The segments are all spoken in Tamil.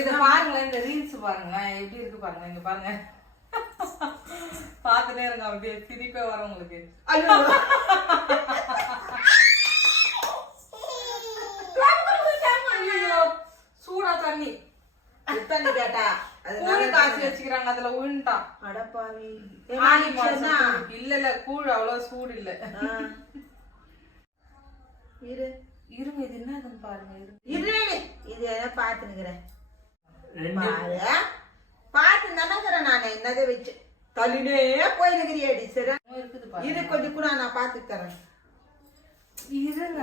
இத பாருங்க, இந்த ரீல்ஸ் பாருங்க எப்படி இருக்கு பாருங்க. இங்க பாருங்க, பாத்துட்டே இருங்க, அப்படியே சிரிப்பே வர உங்களுக்கு. சூடா தண்ணி தண்ணி கேட்டா காய்ச்சி வச்சுக்கிறாங்க, அதுல உழுண்டான். அடப்பாவி இல்ல கூழ் அவ்வளவு சூடு இல்ல. இரு இருங்க, இது என்னதுன்னு பாருங்க. இரு இது பாத்துனுக்குறேன், பாத்து நினைக்கிறேன் நானு. என்னதை வச்சு தள்ளினே போயிருக்கிறியாடி. சரி இது கொஞ்சம் கூட நான் பாத்துக்கிறேன். இருங்க,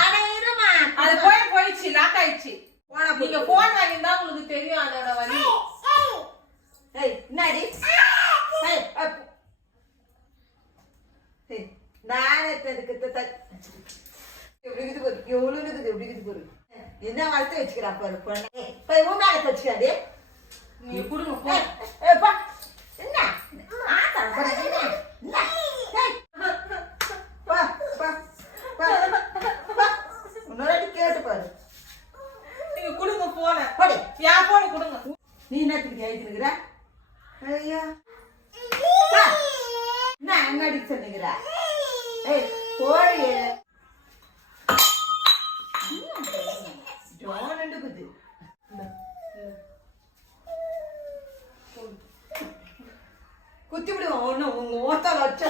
ஆனா இருமா, அது போயிடுச்சு, லாக் ஆயிடுச்சு. நீங்க போன் வாங்கியிருந்தா உங்களுக்கு தெரியும் அதோட வலி. என்னடி நானே எவ்வளவு இருக்குது, எப்படி இருக்குது பாரு. என்ன வளர்த்து வச்சுக்கிறா பாரு பொண்ணு. போய் உன் மேல வச்சுக்காது. நீங்க கொடுங்க என்ன உன்னோட கேட்டு பாரு. நீங்க கொடுங்க போன, என் போன கொடுங்க. நீ என்னத்துக்கு கேட்டுக்கிற? ஐயா என்ன என்ன அடிக்க சொன்னிக்கிற? போடி ஜோனுக்குது. குத்தி விடுவோம் ஒண்ணு உங்க ஓத்தால் வச்சா